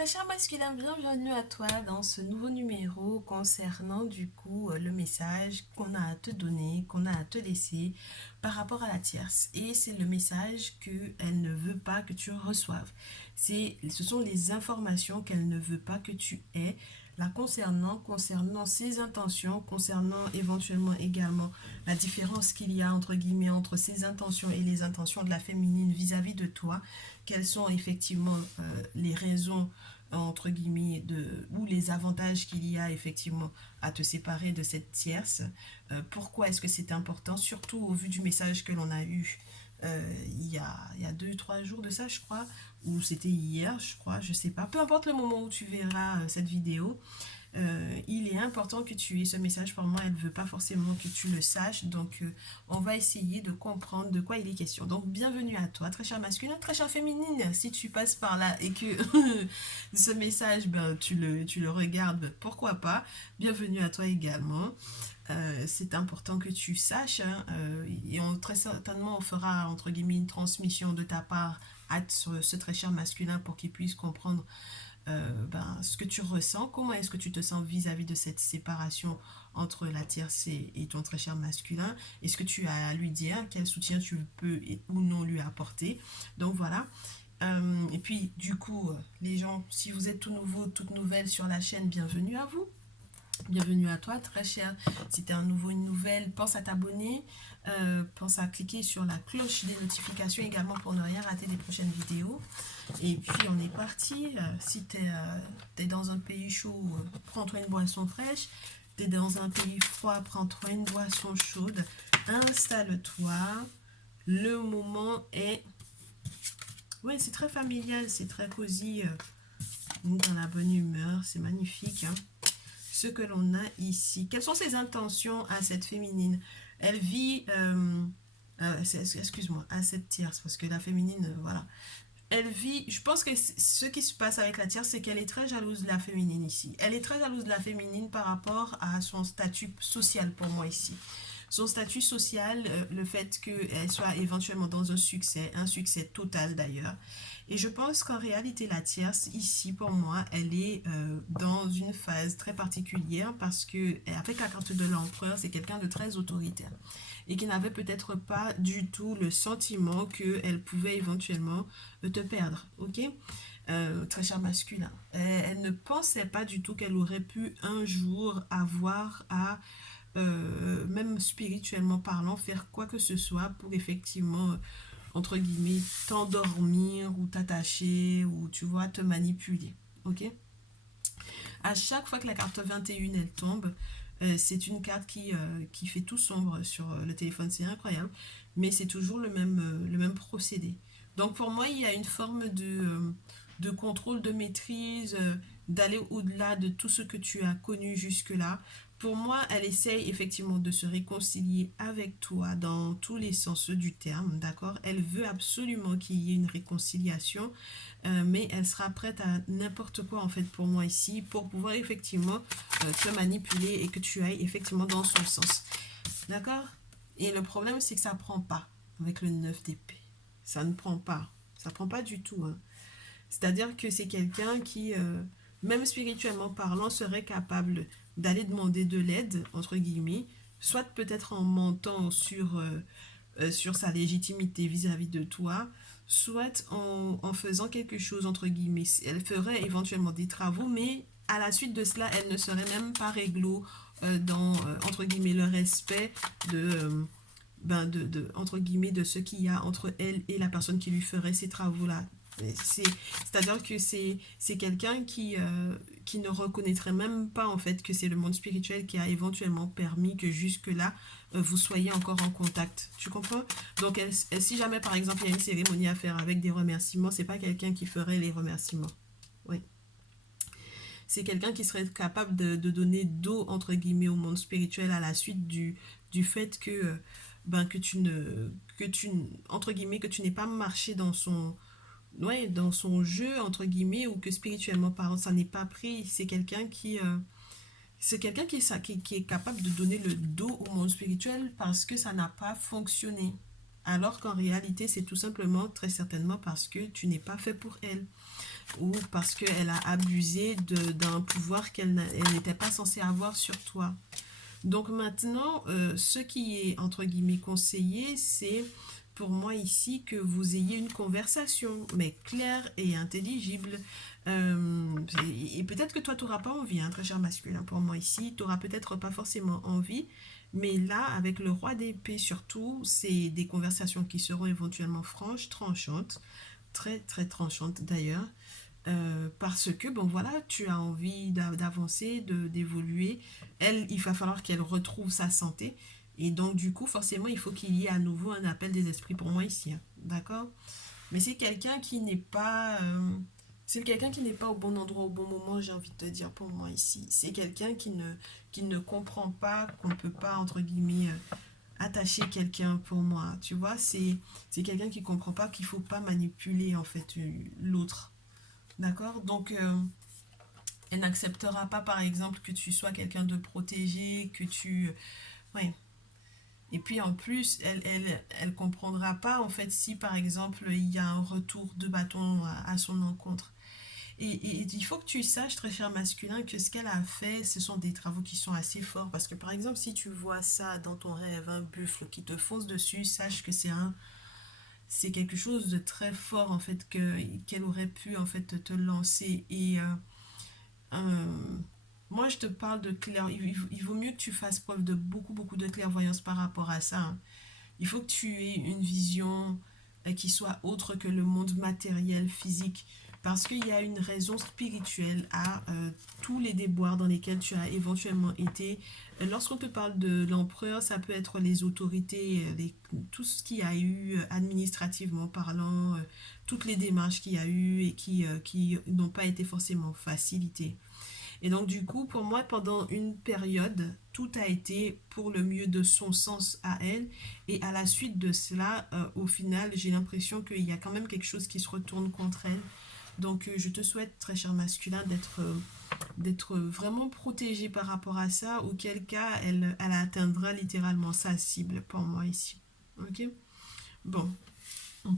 Très cher masculin, bienvenue à toi dans ce nouveau numéro concernant du coup le message qu'on a à te donner, qu'on a à te laisser par rapport à la tierce. Et c'est le message qu'elle ne veut pas que tu reçoives. Ce sont les informations qu'elle ne veut pas que tu aies la concernant ses intentions, concernant éventuellement également la différence qu'il y a entre guillemets entre ses intentions et les intentions de la féminine vis-à-vis de toi. Quelles sont effectivement les raisons entre guillemets ou les avantages qu'il y a effectivement à te séparer de cette tierce. Pourquoi est-ce que c'est important, surtout au vu du message que l'on a eu il y a 2 3 jours de ça, je crois, ou c'était hier, je crois, je sais pas. Peu importe le moment où tu verras cette vidéo, il est important que tu aies ce message. Pour moi, elle ne veut pas forcément que tu le saches. Donc, on va essayer de comprendre de quoi il est question. Donc, bienvenue à toi, très cher masculin, très cher féminine. Si tu passes par là et que ce message, ben, tu le regardes, ben, pourquoi pas. Bienvenue à toi également. C'est important que tu saches, hein, et très certainement on fera entre guillemets une transmission de ta part à ce très cher masculin pour qu'il puisse comprendre ben, ce que tu ressens, comment est-ce que tu te sens vis-à-vis de cette séparation entre la tierce et ton très cher masculin, et ce que tu as à lui dire, quel soutien tu peux ou non lui apporter. Donc voilà. Et puis du coup, les gens, si vous êtes tout nouveau, toute nouvelle sur la chaîne, bienvenue à vous. Bienvenue à toi, très cher. Si tu es un nouveau, une nouvelle, pense à t'abonner. Pense à cliquer sur la cloche des notifications également pour ne rien rater des prochaines vidéos. Et puis on est parti. Si tu es, dans un pays chaud, prends-toi une boisson fraîche. Tu es dans un pays froid, prends-toi une boisson chaude. Installe-toi. Le moment est... Oui, c'est très familial, c'est très cosy. Dans la bonne humeur, c'est magnifique. Hein. Ce que l'on a ici. Quelles sont ses intentions à cette féminine? Elle vit... excuse-moi, à cette tierce, parce que la féminine, voilà. Elle vit, je pense que ce qui se passe avec la tierce, c'est qu'elle est très jalouse de la féminine ici. Elle est très jalouse de la féminine par rapport à son statut social pour moi ici. Son statut social, le fait qu'elle soit éventuellement dans un succès total d'ailleurs. Et je pense qu'en réalité, la tierce, ici, pour moi, elle est dans une phase très particulière parce que, avec la carte de l'empereur, c'est quelqu'un de très autoritaire et qui n'avait peut-être pas du tout le sentiment qu'elle pouvait éventuellement te perdre, ok? Très cher masculin. Elle ne pensait pas du tout qu'elle aurait pu un jour avoir à même spirituellement parlant, faire quoi que ce soit pour effectivement, entre guillemets, t'endormir ou t'attacher ou, tu vois, te manipuler. Ok? À chaque fois que la carte 21 elle tombe, c'est une carte qui fait tout sombre sur le téléphone, c'est incroyable, mais c'est toujours le même procédé. Donc pour moi, il y a une forme de contrôle, de maîtrise, d'aller au-delà de tout ce que tu as connu jusque-là. Pour moi, elle essaye effectivement de se réconcilier avec toi dans tous les sens du terme, d'accord? Elle veut absolument qu'il y ait une réconciliation, mais elle sera prête à n'importe quoi en fait pour moi ici, pour pouvoir effectivement te manipuler et que tu ailles effectivement dans son sens, d'accord? Et le problème c'est que ça prend pas avec le 9 d'épée, ça ne prend pas, ça prend pas du tout, hein. C'est-à-dire que c'est quelqu'un qui, même spirituellement parlant, serait capable d'aller demander de l'aide, entre guillemets, soit peut-être en mentant sur sa légitimité vis-à-vis de toi, soit en faisant quelque chose, entre guillemets. Elle ferait éventuellement des travaux, mais à la suite de cela, elle ne serait même pas réglo dans, entre guillemets, le respect entre guillemets, de ce qu'il y a entre elle et la personne qui lui ferait ces travaux-là. C'est-à-dire que c'est quelqu'un qui ne reconnaîtrait même pas en fait que c'est le monde spirituel qui a éventuellement permis que jusque-là vous soyez encore en contact. Tu comprends? Donc si jamais par exemple il y a une cérémonie à faire avec des remerciements, c'est pas quelqu'un qui ferait les remerciements. Oui. C'est quelqu'un qui serait capable de donner dos entre guillemets au monde spirituel à la suite du fait que ben que tu entre guillemets que tu n'es pas marché dans son ouais, dans son jeu, entre guillemets, ou que spirituellement parlant, ça n'est pas pris. C'est quelqu'un qui est capable de donner le dos au monde spirituel parce que ça n'a pas fonctionné. Alors qu'en réalité, c'est tout simplement, très certainement, parce que tu n'es pas fait pour elle. ou parce qu'elle a abusé d'un pouvoir elle n'était pas censée avoir sur toi. Donc maintenant, ce qui est entre guillemets conseillé, c'est pour moi ici que vous ayez une conversation, mais claire et intelligible. Et peut-être que toi, tu n'auras pas envie, hein, très cher masculin, pour moi ici, tu n'auras peut-être pas forcément envie, mais là, avec le roi d'épée surtout, c'est des conversations qui seront éventuellement franches, tranchantes, très très tranchantes d'ailleurs. Parce que, bon voilà, tu as envie d'avancer, d'évoluer. Elle, il va falloir qu'elle retrouve sa santé. Et donc, du coup, forcément, il faut qu'il y ait à nouveau un appel des esprits pour moi ici. Hein. D'accord? Mais c'est quelqu'un qui n'est pas... c'est quelqu'un qui n'est pas au bon endroit au bon moment, j'ai envie de te dire pour moi ici. C'est quelqu'un qui ne comprend pas qu'on ne peut pas, entre guillemets, attacher quelqu'un pour moi. Tu vois, c'est quelqu'un qui ne comprend pas qu'il ne faut pas manipuler, en fait, l'autre. D'accord? Donc, elle n'acceptera pas, par exemple, que tu sois quelqu'un de protégé, que tu... Ouais. Et puis, en plus, elle comprendra pas, en fait, si, par exemple, il y a un retour de bâton à son encontre. Et il faut que tu saches, très cher masculin, que ce qu'elle a fait, ce sont des travaux qui sont assez forts. Parce que, par exemple, si tu vois ça dans ton rêve, un buffle qui te fonce dessus, sache que c'est quelque chose de très fort, en fait, qu'elle aurait pu, en fait, te lancer. Euh, Moi, je te parle de clair. Il vaut mieux que tu fasses preuve de beaucoup, beaucoup de clairvoyance par rapport à ça. Hein. Il faut que tu aies une vision qui soit autre que le monde matériel, physique. Parce qu'il y a une raison spirituelle à tous les déboires dans lesquels tu as éventuellement été. Lorsqu'on te parle de l'empereur, ça peut être les autorités, tout ce qu'il y a eu administrativement parlant, toutes les démarches qu'il y a eu et qui n'ont pas été forcément facilitées. Et donc, du coup, pour moi, pendant une période, tout a été pour le mieux de son sens à elle. Et à la suite de cela, au final, j'ai l'impression qu'il y a quand même quelque chose qui se retourne contre elle. Donc, je te souhaite, très cher masculin, d'être vraiment protégé par rapport à ça, auquel cas, elle atteindra littéralement sa cible pour moi ici. Ok? Bon,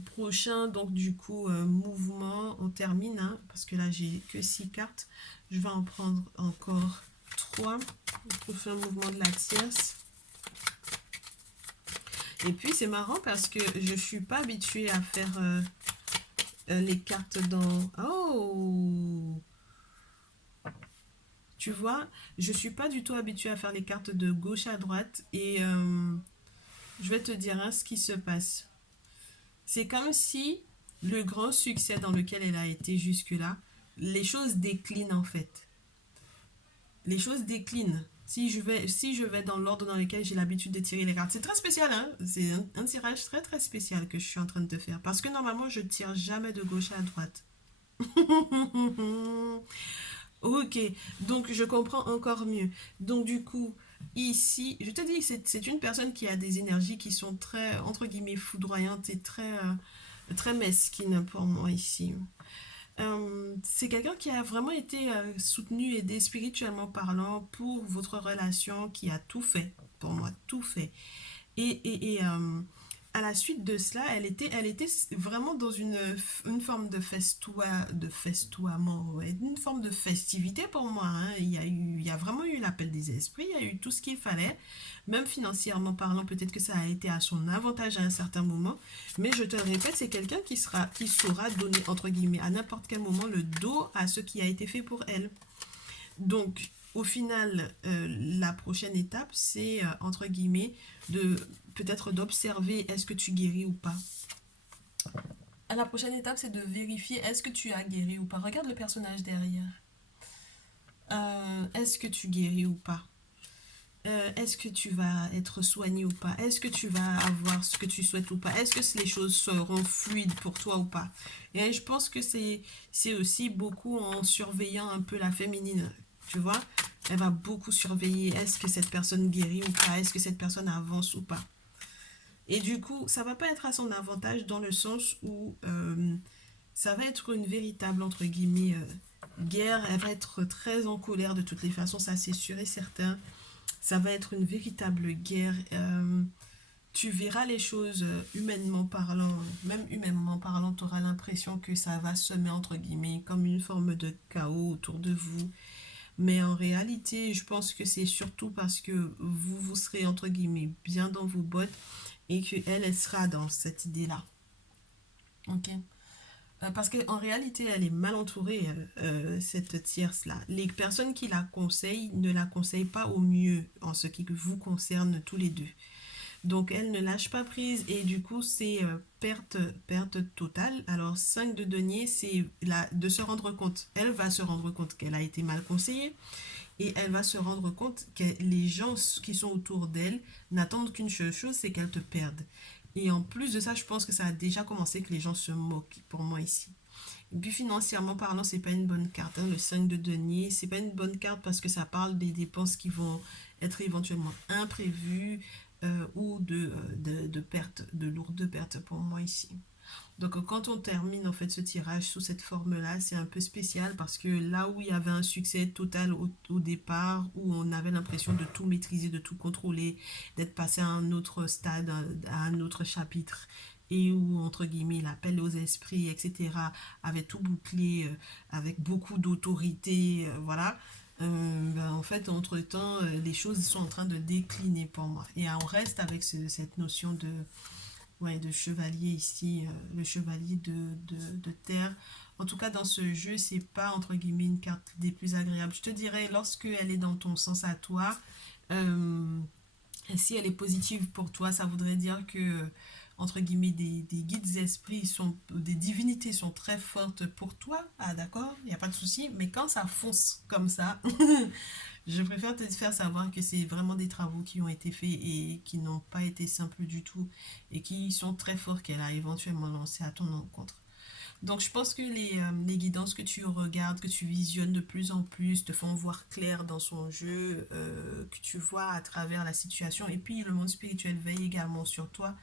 prochain, donc du coup, mouvement, on termine, hein, parce que là, j'ai que 6 cartes. Je vais en prendre encore 3 pour faire un mouvement de la tierce. Et puis, c'est marrant parce que je suis pas habituée à faire les cartes dans... Oh! Tu vois, je suis pas du tout habituée à faire les cartes de gauche à droite. Et je vais te dire hein, ce qui se passe. C'est comme si le grand succès dans lequel elle a été jusque-là, les choses déclinent en fait. Les choses déclinent. Si je vais dans l'ordre dans lequel j'ai l'habitude de tirer les cartes, c'est très spécial, hein? C'est un tirage très très spécial que je suis en train de te faire. Parce que normalement, je tire jamais de gauche à droite. Ok, donc je comprends encore mieux. Donc du coup, ici, je te dis, c'est une personne qui a des énergies qui sont très, entre guillemets, foudroyantes et très mesquines pour moi ici. C'est quelqu'un qui a vraiment été soutenu, aidé spirituellement parlant pour votre relation, qui a tout fait, pour moi, tout fait. Et à la suite de cela, elle était vraiment dans une forme de festoiement, ouais, une forme de festivité pour moi. Hein. Il y a vraiment eu l'appel des esprits, il y a eu tout ce qu'il fallait, même financièrement parlant, peut-être que ça a été à son avantage à un certain moment. Mais je te le répète, c'est quelqu'un qui saura donner, entre guillemets, à n'importe quel moment le dos à ce qui a été fait pour elle. Donc, au final, la prochaine étape, c'est, entre guillemets, de peut-être d'observer est-ce que tu guéris ou pas. La prochaine étape, c'est de vérifier est-ce que tu as guéri ou pas. Regarde le personnage derrière. Est-ce que tu guéris ou pas? Est-ce que tu vas être soigné ou pas? Est-ce que tu vas avoir ce que tu souhaites ou pas? Est-ce que les choses seront fluides pour toi ou pas? Et je pense que c'est aussi beaucoup en surveillant un peu la féminine. Tu vois? Elle va beaucoup surveiller. Est-ce que cette personne guérit ou pas? Est-ce que cette personne avance ou pas? Et du coup, ça va pas être à son avantage dans le sens où ça va être une véritable, entre guillemets, guerre. Elle va être très en colère de toutes les façons, ça c'est sûr et certain. Ça va être une véritable guerre. tu verras les choses humainement parlant, même humainement parlant, tu auras l'impression que ça va semer entre guillemets comme une forme de chaos autour de vous. Mais en réalité, je pense que c'est surtout parce que vous serez entre guillemets bien dans vos bottes et que elle sera dans cette idée-là. Ok? Parce qu'en réalité, elle est mal entourée, cette tierce-là. Les personnes qui la conseillent ne la conseillent pas au mieux en ce qui vous concerne tous les deux. Donc elle ne lâche pas prise et du coup c'est perte totale. Alors 5 de denier, c'est de se rendre compte. Elle va se rendre compte qu'elle a été mal conseillée et elle va se rendre compte que les gens qui sont autour d'elle n'attendent qu'une seule chose, c'est qu'elle te perde. Et en plus de ça, je pense que ça a déjà commencé que les gens se moquent pour moi ici. Et puis financièrement parlant, c'est pas une bonne carte. Hein, le 5 de denier, c'est pas une bonne carte parce que ça parle des dépenses qui vont être éventuellement imprévues ou de pertes, de lourdes pertes pour moi ici. Donc quand on termine en fait ce tirage sous cette forme-là, c'est un peu spécial parce que là où il y avait un succès total au départ, où on avait l'impression de tout maîtriser, de tout contrôler, d'être passé à un autre stade, à un autre chapitre, et où, entre guillemets, l'appel aux esprits, etc., avait tout bouclé avec beaucoup d'autorité, voilà. Ben, en fait, entre-temps, les choses sont en train de décliner pour moi. Et on reste avec cette notion de chevalier ici, le chevalier de terre. En tout cas, dans ce jeu, c'est pas entre guillemets une carte des plus agréables. Je te dirais, lorsque elle est dans ton sens à toi, euh, si elle est positive pour toi, ça voudrait dire que, entre guillemets, des guides esprits sont, des divinités sont très fortes pour toi. Ah, d'accord, il n'y a pas de souci. Mais quand ça fonce comme ça, je préfère te faire savoir que c'est vraiment des travaux qui ont été faits et qui n'ont pas été simples du tout et qui sont très forts qu'elle a éventuellement lancé à ton encontre. Donc je pense que les guidances que tu regardes, que tu visionnes de plus en plus, te font voir clair dans son jeu, que tu vois à travers la situation. Et puis le monde spirituel veille également sur toi.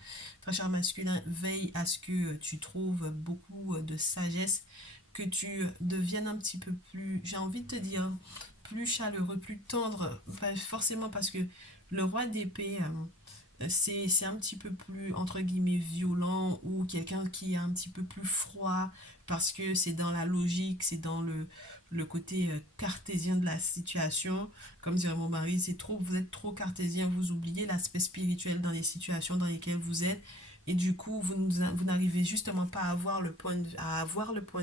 Très cher masculin, veille à ce que tu trouves beaucoup de sagesse, que tu deviennes un petit peu plus, j'ai envie de te dire, plus chaleureux, plus tendre. Pas forcément parce que le roi d'épée, c'est un petit peu plus, entre guillemets, violent ou quelqu'un qui est un petit peu plus froid parce que c'est dans la logique, c'est dans le côté cartésien de la situation. Comme dirait mon mari, c'est trop, vous êtes trop cartésien, vous oubliez l'aspect spirituel dans les situations dans lesquelles vous êtes. Et du coup, vous n'arrivez justement pas à avoir le point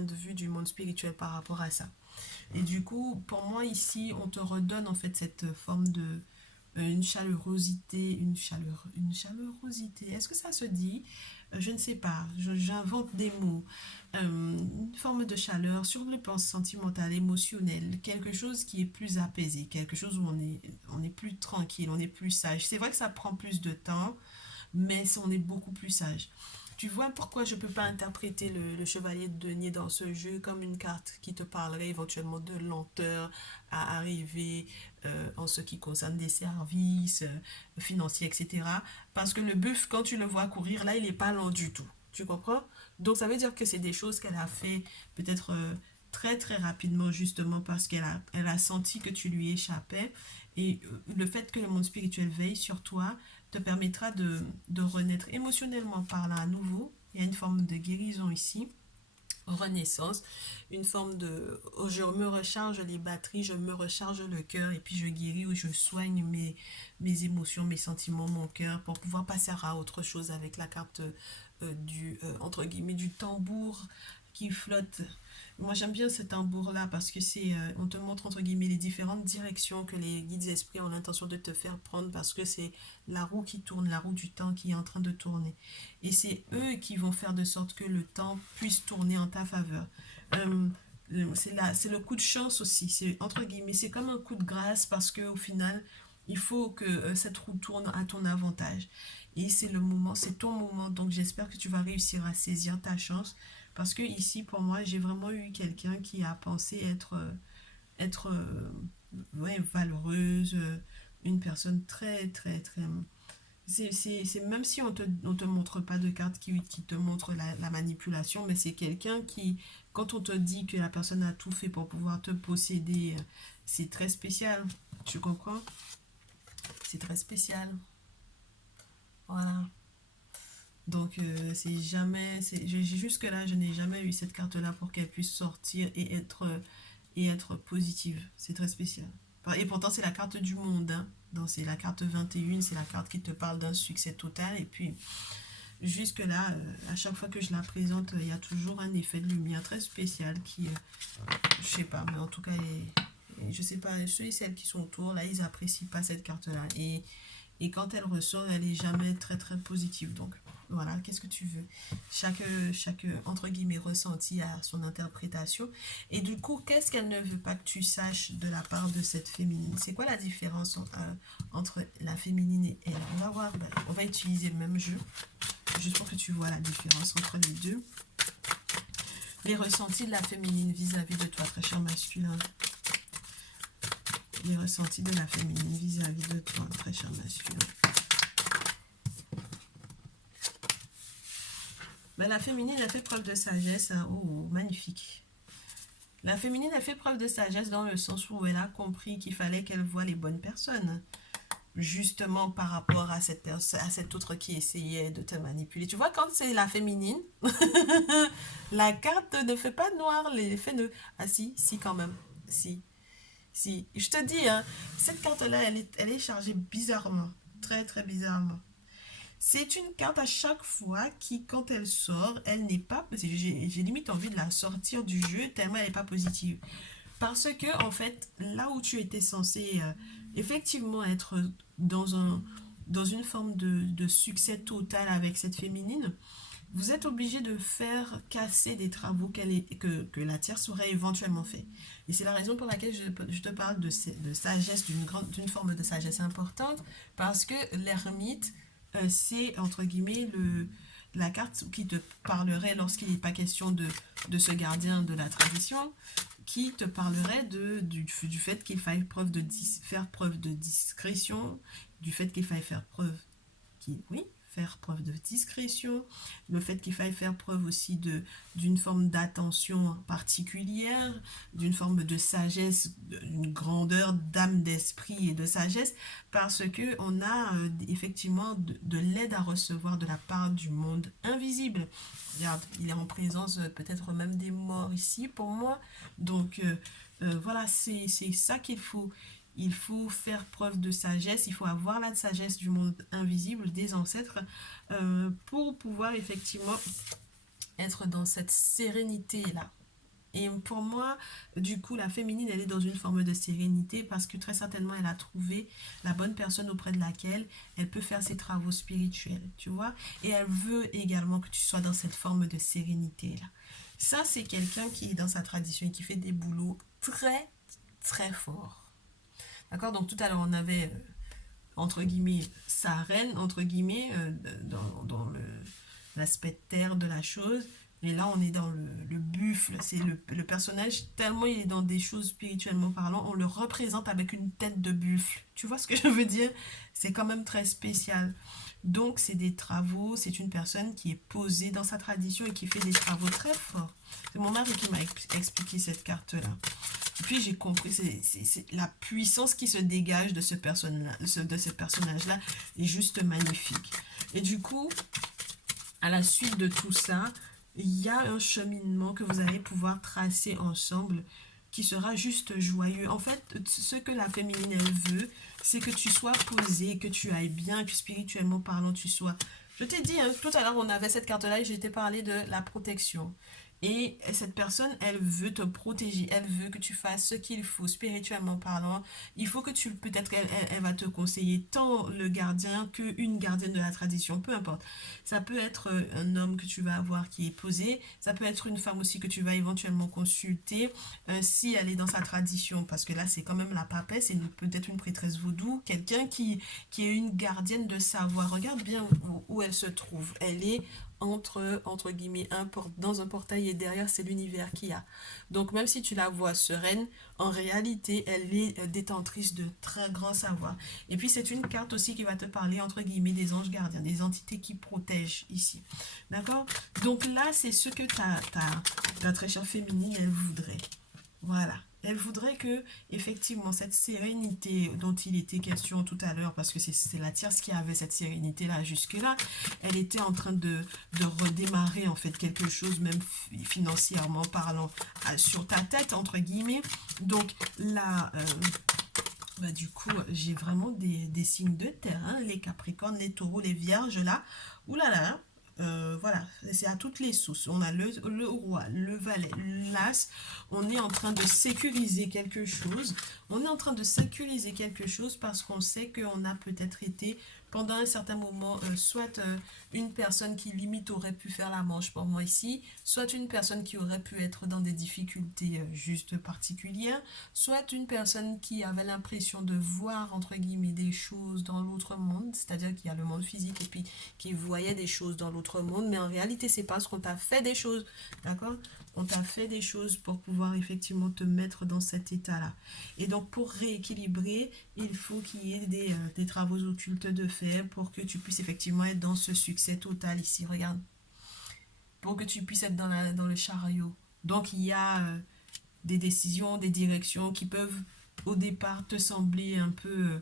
de vue du monde spirituel par rapport à ça. Et du coup, pour moi ici, on te redonne en fait cette forme de une chaleurosité, une chaleurosité. Est-ce que ça se dit? Je ne sais pas. J'invente des mots. Une forme de chaleur sur le plan sentimental, émotionnel, quelque chose qui est plus apaisé, quelque chose où on est plus tranquille, on est plus sage. C'est vrai que ça prend plus de temps, mais on est beaucoup plus sage. Tu vois pourquoi je ne peux pas interpréter le chevalier de denier dans ce jeu comme une carte qui te parlerait éventuellement de lenteur à arriver en ce qui concerne des services financiers, etc. Parce que le bœuf, quand tu le vois courir, là, il n'est pas lent du tout. Tu comprends? Donc ça veut dire que c'est des choses qu'elle a fait peut-être très très rapidement justement parce elle a senti que tu lui échappais. Et le fait que le monde spirituel veille sur toi, te permettra de renaître émotionnellement parlant à nouveau. Il y a une forme de guérison ici, renaissance, une forme de oh, je me recharge les batteries, je me recharge le cœur et puis je guéris ou je soigne mes émotions, mes sentiments, mon cœur pour pouvoir passer à autre chose avec la carte entre guillemets du tambour qui flotte. Moi j'aime bien ce tambour là parce que on te montre entre guillemets les différentes directions que les guides esprits ont l'intention de te faire prendre parce que c'est la roue qui tourne, la roue du temps qui est en train de tourner. Et c'est eux qui vont faire de sorte que le temps puisse tourner en ta faveur. Euh, c'est le coup de chance aussi, c'est entre guillemets, c'est comme un coup de grâce parce que au final, il faut que cette roue tourne à ton avantage. Et c'est le moment, c'est ton moment. Donc j'espère que tu vas réussir à saisir ta chance. Parce que ici, pour moi, j'ai vraiment eu quelqu'un qui a pensé être ouais, valeureuse, une personne très, très, très... même si on te montre pas de carte qui te montre la manipulation, mais c'est quelqu'un qui, quand on te dit que la personne a tout fait pour pouvoir te posséder, c'est très spécial. Tu comprends? C'est très spécial. Voilà. Donc, c'est jamais, jusque-là, je n'ai jamais eu cette carte-là pour qu'elle puisse sortir et être positive. C'est très spécial. Et pourtant, c'est la carte du monde, hein. Donc, c'est la carte 21, c'est la carte qui te parle d'un succès total. Et puis, jusque-là, à chaque fois que je la présente, il y a toujours un effet de lumière très spécial qui, je sais pas, mais en tout cas, je sais pas, ceux et celles qui sont autour, là, ils apprécient pas cette carte-là. Et quand elle ressort, elle est jamais très très positive. Donc voilà, qu'est-ce que tu veux? Chaque entre guillemets ressenti a son interprétation. Et du coup, qu'est-ce qu'elle ne veut pas que tu saches de la part de cette féminine? C'est quoi la différence entre la féminine et elle? On va voir, ben, on va utiliser le même jeu, juste pour que tu vois la différence entre les deux. Les ressentis de la féminine vis-à-vis de toi, très cher masculin. Les ressentis de la féminine vis-à-vis de toi, très cher masculin. Ben, la féminine a fait preuve de sagesse. Hein. Oh, magnifique. La féminine a fait preuve de sagesse dans le sens où elle a compris qu'il fallait qu'elle voie les bonnes personnes. Justement par rapport à cette autre qui essayait de te manipuler. Tu vois, quand c'est la féminine, la carte ne fait pas noir, l'effet de... Ah si, si quand même. Si. Si, je te dis, hein, cette carte-là, elle est chargée bizarrement. Très, très bizarrement. C'est une carte à chaque fois qui, quand elle sort, elle n'est pas... J'ai limite envie de la sortir du jeu tellement elle n'est pas positive. Parce que, en fait, là où tu étais censé effectivement être dans une forme de succès total avec cette féminine, vous êtes obligé de faire casser des travaux que la tierce aurait éventuellement fait. Et c'est la raison pour laquelle je te parle de sagesse, d'une forme de sagesse importante, parce que l'ermite, c'est entre guillemets la carte qui te parlerait lorsqu'il n'est pas question de ce gardien de la tradition, qui te parlerait du fait qu'il faille faire preuve de discrétion, du fait qu'il faille faire preuve oui, faire preuve de discrétion, le fait qu'il faille faire preuve aussi d'une forme d'attention particulière, d'une forme de sagesse, d'une grandeur d'âme, d'esprit et de sagesse, parce que on a effectivement de l'aide à recevoir de la part du monde invisible. Regarde, il est en présence peut-être même des morts ici pour moi. Donc voilà, c'est ça qu'il faut. Il faut faire preuve de sagesse, il faut avoir la sagesse du monde invisible, des ancêtres, pour pouvoir effectivement être dans cette sérénité-là. Et pour moi, du coup, la féminine, elle est dans une forme de sérénité parce que très certainement, elle a trouvé la bonne personne auprès de laquelle elle peut faire ses travaux spirituels, tu vois. Et elle veut également que tu sois dans cette forme de sérénité-là. Ça, c'est quelqu'un qui est dans sa tradition et qui fait des boulots très, très forts. D'accord. Donc tout à l'heure, on avait, entre guillemets, sa reine, entre guillemets, dans l'aspect terre de la chose. Et là, on est dans le buffle. C'est le personnage, tellement il est dans des choses spirituellement parlant, on le représente avec une tête de buffle. Tu vois ce que je veux dire? C'est quand même très spécial. Donc, c'est des travaux, c'est une personne qui est posée dans sa tradition et qui fait des travaux très forts. C'est mon mari qui m'a expliqué cette carte-là. Et puis, j'ai compris, c'est la puissance qui se dégage de ce personnage-là est juste magnifique. Et du coup, à la suite de tout ça, il y a un cheminement que vous allez pouvoir tracer ensemble qui sera juste joyeux. En fait, ce que la féminine, elle veut, c'est que tu sois posé, que tu ailles bien, que spirituellement parlant, tu sois... Je t'ai dit, hein, tout à l'heure, on avait cette carte-là et je t'ai parlé de la protection. Et cette personne, elle veut te protéger, elle veut que tu fasses ce qu'il faut spirituellement parlant. Il faut que tu, peut-être elle va te conseiller tant le gardien qu'une gardienne de la tradition, peu importe. Ça peut être un homme que tu vas avoir qui est posé, ça peut être une femme aussi que tu vas éventuellement consulter si elle est dans sa tradition, parce que là c'est quand même la papesse, c'est peut-être une prêtresse vaudou, quelqu'un qui est une gardienne de savoir. Regarde bien où elle se trouve. Elle est entre guillemets, dans un portail et derrière, c'est l'univers qu'il y a. Donc, même si tu la vois sereine, en réalité, elle est détentrice de très grands savoirs. Et puis, c'est une carte aussi qui va te parler, entre guillemets, des anges gardiens, des entités qui protègent ici. D'accord? Donc là, c'est ce que ta très chère féminine, elle voudrait. Voilà. Elle voudrait que, effectivement, cette sérénité dont il était question tout à l'heure, parce que c'est la tierce qui avait cette sérénité-là jusque-là, elle était en train de redémarrer, en fait, quelque chose, même financièrement parlant, sur ta tête, entre guillemets. Donc, là, bah, du coup, j'ai vraiment des signes de terre, hein, les capricornes, les taureaux, les vierges, là. Ouh là là, voilà, c'est à toutes les sauces. On a le roi, le valet, l'as. On est en train de sécuriser quelque chose. On est en train de sécuriser quelque chose parce qu'on sait qu'on a peut-être été, pendant un certain moment, soit une personne qui limite aurait pu faire la manche pour moi ici, soit une personne qui aurait pu être dans des difficultés juste particulières, soit une personne qui avait l'impression de voir, entre guillemets, des choses dans l'autre monde, c'est-à-dire qu'il y a le monde physique et puis qui voyait des choses dans l'autre monde, mais en réalité, c'est parce qu'on t'a fait des choses, d'accord? On t'a fait des choses pour pouvoir effectivement te mettre dans cet état-là. Et donc, pour rééquilibrer, il faut qu'il y ait des travaux occultes de faire pour que tu puisses effectivement être dans ce succès total ici. Regarde. Pour que tu puisses être dans le chariot. Donc, il y a des décisions, des directions qui peuvent au départ te sembler un peu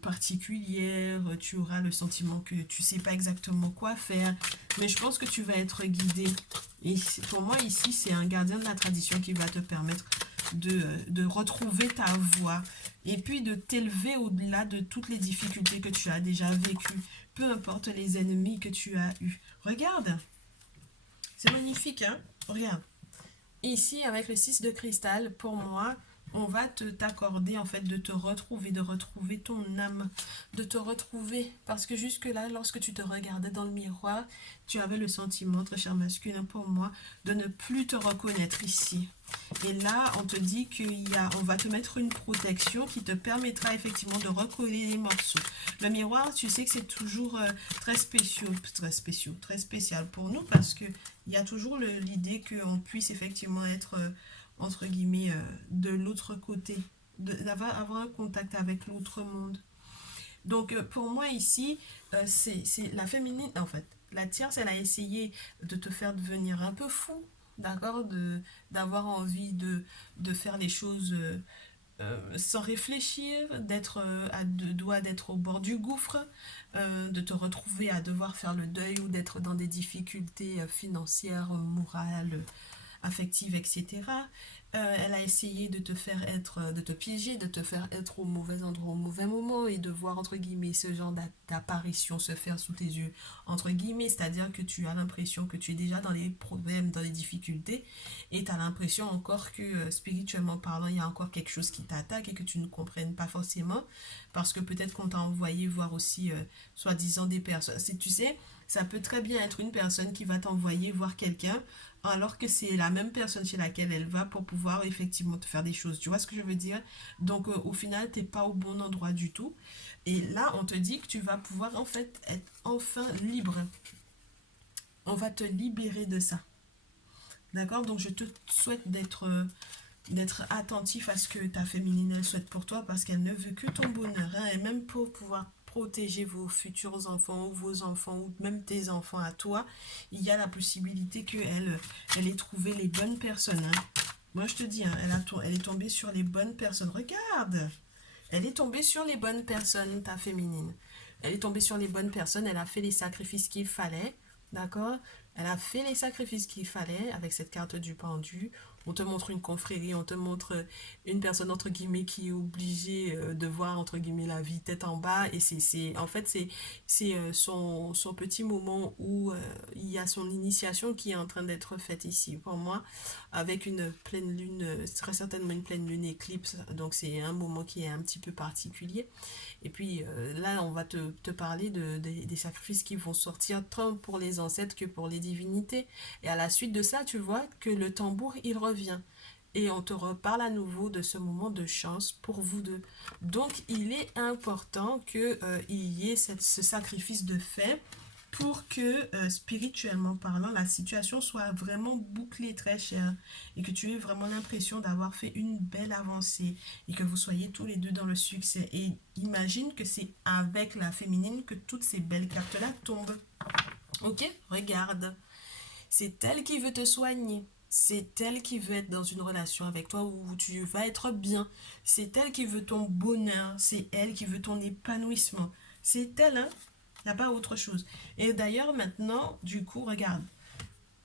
particulière, tu auras le sentiment que tu sais pas exactement quoi faire, mais je pense que tu vas être guidé. Et pour moi ici, c'est un gardien de la tradition qui va te permettre de retrouver ta voie et puis de t'élever au-delà de toutes les difficultés que tu as déjà vécues, peu importe les ennemis que tu as eus. Regarde, c'est magnifique, hein? Regarde. Ici, avec le 6 de cristal, pour moi, on va t'accorder en fait de retrouver ton âme, de te retrouver. Parce que jusque-là, lorsque tu te regardais dans le miroir, tu avais le sentiment, très cher masculin pour moi, de ne plus te reconnaître ici. Et là, on te dit on va te mettre une protection qui te permettra effectivement de recoller les morceaux. Le miroir, tu sais que c'est toujours très très spécial pour nous parce que il y a toujours l'idée qu'on puisse effectivement être entre guillemets de l'autre côté, avoir un contact avec l'autre monde. Donc pour moi ici, c'est la féminine en fait. La tierce, elle a essayé de te faire devenir un peu fou, d'accord, d'avoir envie de faire les choses sans réfléchir, d'être à deux doigts d'être au bord du gouffre, de te retrouver à devoir faire le deuil ou d'être dans des difficultés financières, morales, affective, etc. Elle a essayé de te faire être, de te piéger, de te faire être au mauvais endroit, au mauvais moment et de voir, entre guillemets, ce genre d'apparition se faire sous tes yeux, entre guillemets, c'est-à-dire que tu as l'impression que tu es déjà dans les problèmes, dans les difficultés et tu as l'impression encore que, spirituellement parlant, il y a encore quelque chose qui t'attaque et que tu ne comprennes pas forcément parce que peut-être qu'on t'a envoyé voir aussi, soi-disant, des personnes. Tu sais, ça peut très bien être une personne qui va t'envoyer voir quelqu'un alors que c'est la même personne chez laquelle elle va pour pouvoir effectivement te faire des choses. Tu vois ce que je veux dire? Donc au final, t'es pas au bon endroit du tout. Et là, on te dit que tu vas pouvoir en fait être enfin libre. On va te libérer de ça. D'accord? Donc je te souhaite d'être attentif à ce que ta féminine elle souhaite pour toi parce qu'elle ne veut que ton bonheur, hein, et même pour pouvoir protéger vos futurs enfants ou vos enfants ou même tes enfants à toi, il y a la possibilité elle ait trouvé les bonnes personnes, hein. Moi je te dis, hein, elle est tombée sur les bonnes personnes. Regarde, elle est tombée sur les bonnes personnes, ta féminine. Elle est tombée sur les bonnes personnes, elle a fait les sacrifices qu'il fallait, d'accord? Elle a fait les sacrifices qu'il fallait avec cette carte du pendu. On te montre une confrérie, on te montre une personne entre guillemets qui est obligée de voir entre guillemets la vie tête en bas et en fait c'est son petit moment où il y a son initiation qui est en train d'être faite ici pour moi avec une pleine lune, très certainement une pleine lune éclipse, donc c'est un moment qui est un petit peu particulier. Et puis là, on va te parler des sacrifices qui vont sortir tant pour les ancêtres que pour les divinités. Et à la suite de ça, tu vois que le tambour, il revient. Et on te reparle à nouveau de ce moment de chance pour vous deux. Donc, il est important qu'il y ait ce sacrifice de fait pour que, spirituellement parlant, la situation soit vraiment bouclée, très chère, et que tu aies vraiment l'impression d'avoir fait une belle avancée, et que vous soyez tous les deux dans le succès. Et imagine que c'est avec la féminine que toutes ces belles cartes-là tombent. Ok? Regarde. C'est elle qui veut te soigner. C'est elle qui veut être dans une relation avec toi où tu vas être bien. C'est elle qui veut ton bonheur. C'est elle qui veut ton épanouissement. C'est elle, hein? Il n'y a pas autre chose. Et d'ailleurs, maintenant, du coup, regarde.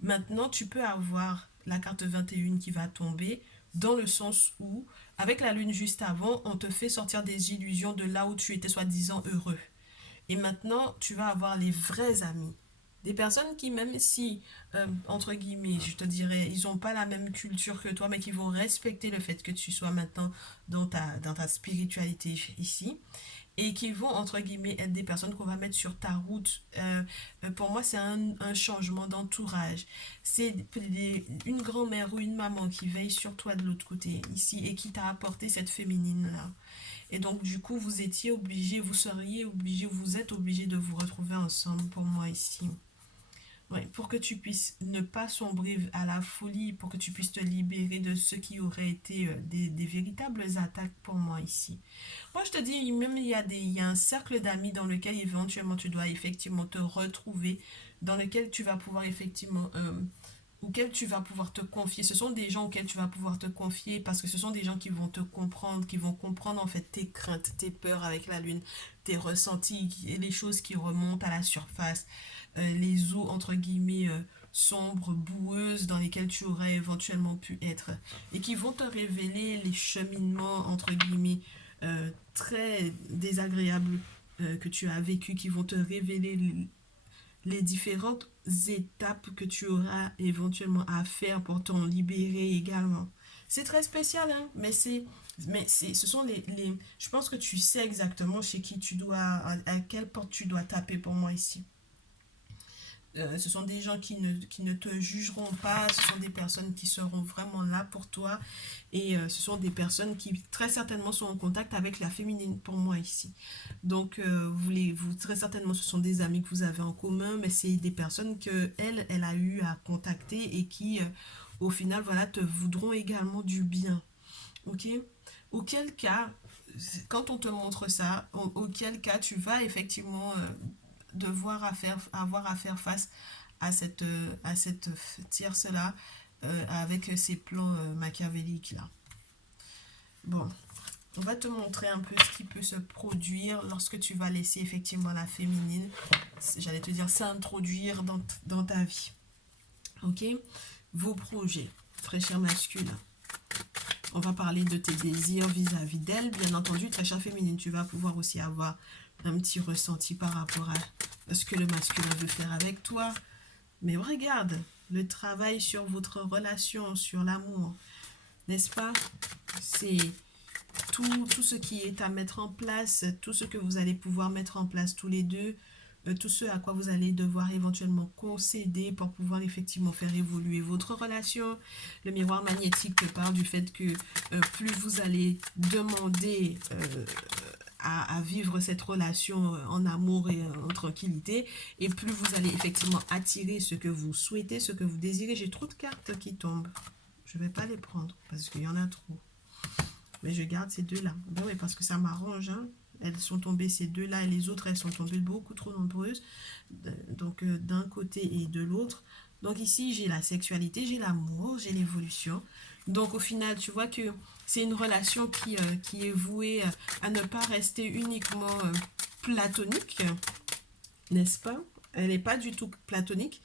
Maintenant, tu peux avoir la carte 21 qui va tomber dans le sens où, avec la lune juste avant, on te fait sortir des illusions de là où tu étais soi-disant heureux. Et maintenant, tu vas avoir les vrais amis. Des personnes qui, même si, entre guillemets, je te dirais, ils n'ont pas la même culture que toi, mais qui vont respecter le fait que tu sois maintenant dans ta spiritualité ici et qui vont, entre guillemets, être des personnes qu'on va mettre sur ta route. Pour moi, c'est un changement d'entourage. C'est une grand-mère ou une maman qui veille sur toi de l'autre côté, ici, et qui t'a apporté cette féminine-là. Et donc, du coup, vous étiez obligés, vous seriez obligés, vous êtes obligés de vous retrouver ensemble pour moi ici. Ouais, pour que tu puisses ne pas sombrer à la folie, pour que tu puisses te libérer de ce qui aurait été des véritables attaques pour moi ici. Moi, je te dis, même il y a un cercle d'amis dans lequel éventuellement tu dois effectivement te retrouver, dans lequel tu vas pouvoir effectivement, auquel tu vas pouvoir te confier. Ce sont des gens auxquels tu vas pouvoir te confier parce que ce sont des gens qui vont te comprendre, qui vont comprendre en fait tes craintes, tes peurs avec la lune, tes ressentis et les choses qui remontent à la surface, les eaux entre guillemets sombres, boueuses dans lesquelles tu aurais éventuellement pu être et qui vont te révéler les cheminements entre guillemets très désagréables que tu as vécu, qui vont te révéler les différentes étapes que tu auras éventuellement à faire pour t'en libérer également. C'est très spécial, hein, ce sont je pense que tu sais exactement chez qui tu dois, à quelle porte tu dois taper pour moi ici. Ce sont des gens qui ne te jugeront pas, ce sont des personnes qui seront vraiment là pour toi et ce sont des personnes qui très certainement sont en contact avec la féminine pour moi ici. Donc très certainement ce sont des amis que vous avez en commun, mais c'est des personnes que elle a eu à contacter et qui au final voilà te voudront également du bien. Ok? Auquel cas, quand on te montre ça, auquel cas tu vas effectivement avoir à faire face à cette tierce-là avec ces plans machiavéliques-là. Bon, on va te montrer un peu ce qui peut se produire lorsque tu vas laisser effectivement la féminine, j'allais te dire, s'introduire dans ta vie. Ok? Vos projets, très cher masculin. On va parler de tes désirs vis-à-vis d'elle. Bien entendu, très chère féminine, tu vas pouvoir aussi avoir un petit ressenti par rapport à ce que le masculin veut faire avec toi. Mais regarde, le travail sur votre relation, sur l'amour, n'est-ce pas? C'est tout ce qui est à mettre en place, tout ce que vous allez pouvoir mettre en place tous les deux, tout ce à quoi vous allez devoir éventuellement concéder pour pouvoir effectivement faire évoluer votre relation. Le miroir magnétique parle du fait que plus vous allez demander à vivre cette relation en amour et en tranquillité, et plus vous allez effectivement attirer ce que vous souhaitez, ce que vous désirez. J'ai trop de cartes qui tombent. Je ne vais pas les prendre parce qu'il y en a trop. Mais je garde ces deux-là. Ben oui, parce que ça m'arrange, hein. Elles sont tombées ces deux-là et les autres, elles sont tombées beaucoup trop nombreuses. Donc, d'un côté et de l'autre. Donc ici, j'ai la sexualité, j'ai l'amour, j'ai l'évolution. Donc au final, tu vois que c'est une relation qui est vouée à ne pas rester uniquement platonique, n'est-ce pas? Elle n'est pas du tout platonique.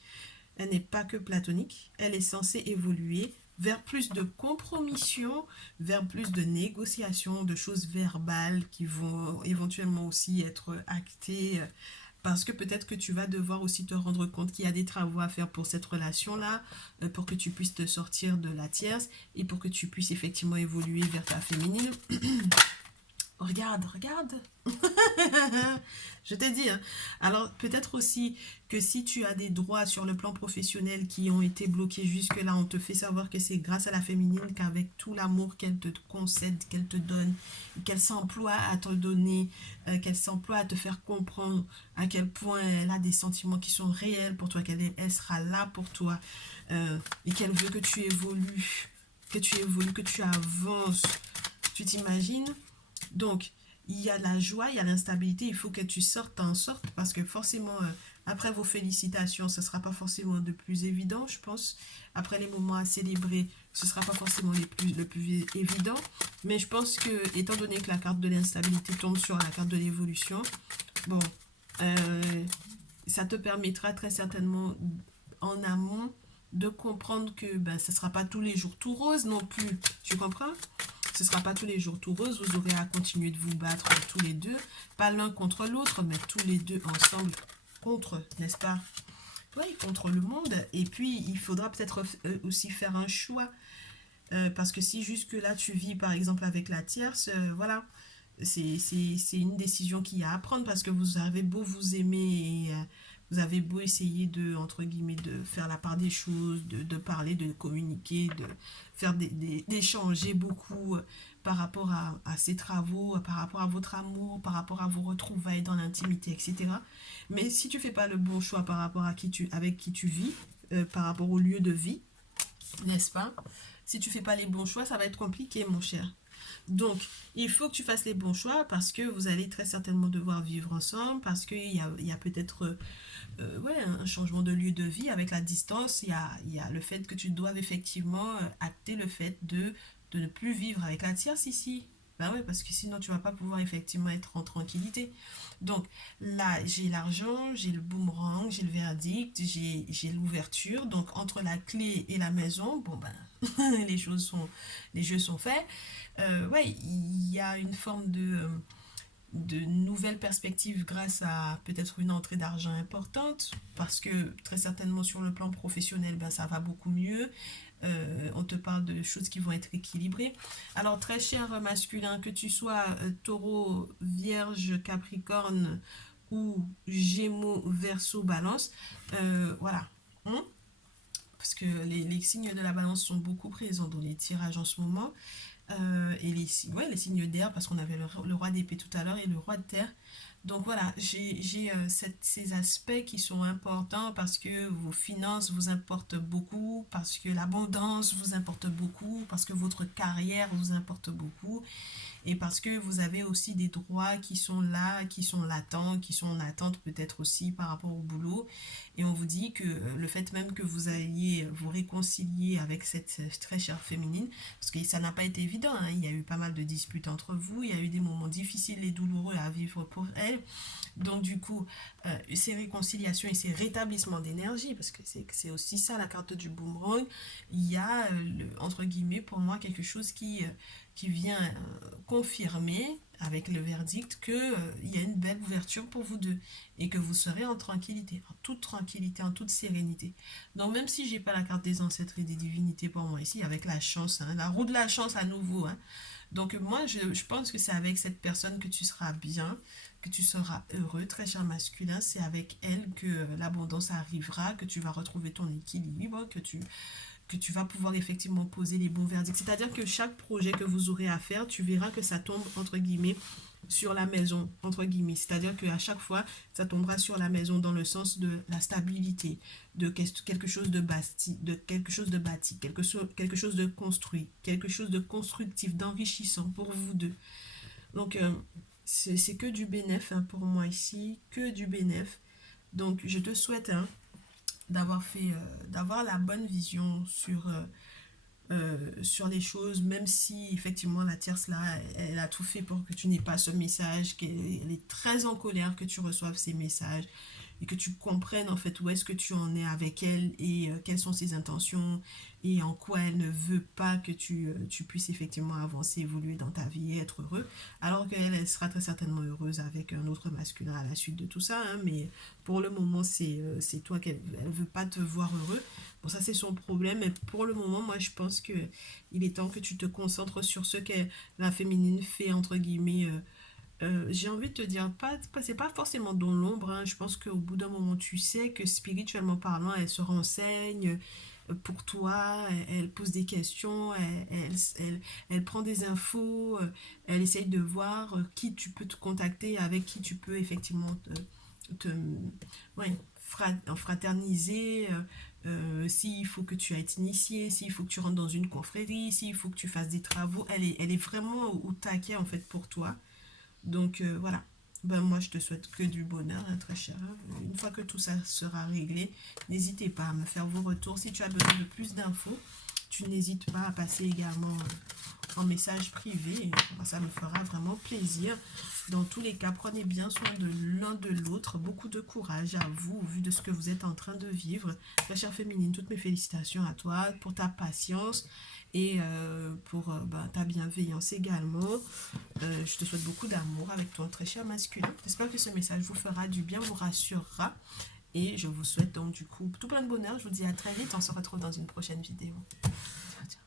Elle n'est pas que platonique. Elle est censée évoluer vers plus de compromission, vers plus de négociations, de choses verbales qui vont éventuellement aussi être actées. Parce que peut-être que tu vas devoir aussi te rendre compte qu'il y a des travaux à faire pour cette relation-là, pour que tu puisses te sortir de la tierce et pour que tu puisses effectivement évoluer vers ta féminine. Regarde, regarde. Je t'ai dit. Hein. Alors, peut-être aussi que si tu as des droits sur le plan professionnel qui ont été bloqués jusque-là, on te fait savoir que c'est grâce à la féminine qu'avec tout l'amour qu'elle te concède, qu'elle te donne, qu'elle s'emploie à te donner, qu'elle s'emploie à te faire comprendre à quel point elle a des sentiments qui sont réels pour toi, qu'elle sera là pour toi et qu'elle veut que tu évolues, que tu avances. Tu t'imagines? Donc, il y a la joie, il y a l'instabilité, il faut que tu sortes en sorte parce que forcément, Après vos félicitations, ce ne sera pas forcément de plus évident, je pense. Après les moments à célébrer, ce ne sera pas forcément le plus évident. Mais je pense que, étant donné que la carte de l'instabilité tombe sur la carte de l'évolution, bon, ça te permettra très certainement en amont de comprendre que ben, ce ne sera pas tous les jours tout rose non plus. Tu comprends? Ce ne sera pas tous les jours tout rose. Vous aurez à continuer de vous battre tous les deux. Pas l'un contre l'autre, mais tous les deux ensemble contre, n'est-ce pas? Oui, contre le monde. Et puis, il faudra peut-être aussi faire un choix. Parce que si jusque-là, tu vis par exemple avec la tierce, voilà, c'est une décision qu'il y a à prendre parce que vous avez beau vous aimer et vous avez beau essayer de, entre guillemets, de faire la part des choses, de parler, de communiquer, de faire d'échanger beaucoup par rapport à ces travaux, par rapport à votre amour, par rapport à vos retrouvailles dans l'intimité, etc. Mais si tu fais pas le bon choix par rapport à avec qui tu vis, par rapport au lieu de vie, n'est-ce pas? Si tu fais pas les bons choix, ça va être compliqué, mon cher. Donc, il faut que tu fasses les bons choix parce que vous allez très certainement devoir vivre ensemble, parce il y a peut-être ouais, un changement de lieu de vie avec la distance. Il y a le fait que tu doives effectivement acter le fait de ne plus vivre avec la tierce ici. Ben ouais, parce que sinon tu vas pas pouvoir effectivement être en tranquillité. Donc là, j'ai l'argent, j'ai le boomerang, j'ai le verdict, j'ai l'ouverture. Donc entre la clé et la maison, bon ben, les jeux sont faits. Ouais, il y a une forme de nouvelles perspectives grâce à peut-être une entrée d'argent importante, parce que très certainement sur le plan professionnel, ben, ça va beaucoup mieux. On te parle de choses qui vont être équilibrées. Alors, très cher masculin, que tu sois taureau, vierge, capricorne ou gémeaux, verseau, balance, voilà. Hein. Parce que les signes de la balance sont beaucoup présents dans les tirages en ce moment. Et ouais, les signes d'air, parce qu'on avait le roi d'épée tout à l'heure et le roi de terre. Donc voilà, j'ai ces aspects qui sont importants parce que vos finances vous importent beaucoup, parce que l'abondance vous importe beaucoup, parce que votre carrière vous importe beaucoup et parce que vous avez aussi des droits qui sont là, qui sont latents, qui sont en attente peut-être aussi par rapport au boulot. Et on vous dit que le fait même que vous alliez vous réconcilier avec cette très chère féminine, parce que ça n'a pas été évident, hein, il y a eu pas mal de disputes entre vous, il y a eu des moments difficiles et douloureux à vivre pour elle. Donc du coup, ces réconciliations et ces rétablissements d'énergie, parce que c'est aussi ça la carte du boomerang, il y a, entre guillemets, pour moi, quelque chose qui vient confirmer avec le verdict que il y a une belle ouverture pour vous deux et que vous serez en tranquillité, en toute sérénité. Donc même si j'ai pas la carte des ancêtres et des divinités pour moi ici, avec la chance, hein, la roue de la chance à nouveau, hein. Donc moi je pense que c'est avec cette personne que tu seras bien, que tu seras heureux, très cher masculin, c'est avec elle que l'abondance arrivera, que tu vas retrouver ton équilibre, que tu vas pouvoir effectivement poser les bons verdicts. C'est-à-dire que chaque projet que vous aurez à faire, tu verras que ça tombe, entre guillemets, sur la maison, entre guillemets. C'est-à-dire qu'à chaque fois, ça tombera sur la maison dans le sens de la stabilité, de quelque chose de bâti, quelque chose de construit, quelque chose de constructif, d'enrichissant pour vous deux. Donc, c'est que du bénéf hein, pour moi ici, que du bénéf. Donc, je te souhaite hein, d'avoir la bonne vision sur les choses, même si effectivement la tierce là, elle a tout fait pour que tu n'aies pas ce message, qu'elle est très en colère que tu reçoives ces messages et que tu comprennes en fait où est-ce que tu en es avec elle et quelles sont ses intentions et en quoi elle ne veut pas que tu puisses effectivement avancer, évoluer dans ta vie et être heureux, alors qu'elle elle sera très certainement heureuse avec un autre masculin à la suite de tout ça, hein, mais pour le moment c'est toi qu'elle ne veut pas te voir heureux. Bon ça c'est son problème, mais pour le moment moi je pense que il est temps que tu te concentres sur ce que la féminine fait entre guillemets j'ai envie de te dire, c'est pas forcément dans l'ombre, hein. Je pense qu'au bout d'un moment, tu sais que spirituellement parlant, elle se renseigne pour toi, elle pose des questions, elle prend des infos, elle essaye de voir qui tu peux te contacter, avec qui tu peux effectivement ouais, fraterniser. S'il faut que tu aies été initié, s'il faut que tu rentres dans une confrérie, s'il faut que tu fasses des travaux, elle est vraiment au taquet en fait pour toi. Donc voilà, Ben moi, je te souhaite que du bonheur, hein, très cher. Une fois que tout ça sera réglé, n'hésitez pas à me faire vos retours. Si tu as besoin de plus d'infos, tu n'hésites pas à passer également en message privé. Ça me fera vraiment plaisir. Dans tous les cas, prenez bien soin de l'un de l'autre. Beaucoup de courage à vous, au vu de ce que vous êtes en train de vivre. La chère féminine, toutes mes félicitations à toi pour ta patience et pour ta bienveillance également. Je te souhaite beaucoup d'amour avec ton très cher masculin. J'espère que ce message vous fera du bien, vous rassurera. Et je vous souhaite donc du coup tout plein de bonheur. Je vous dis à très vite. On se retrouve dans une prochaine vidéo. Ciao, ciao.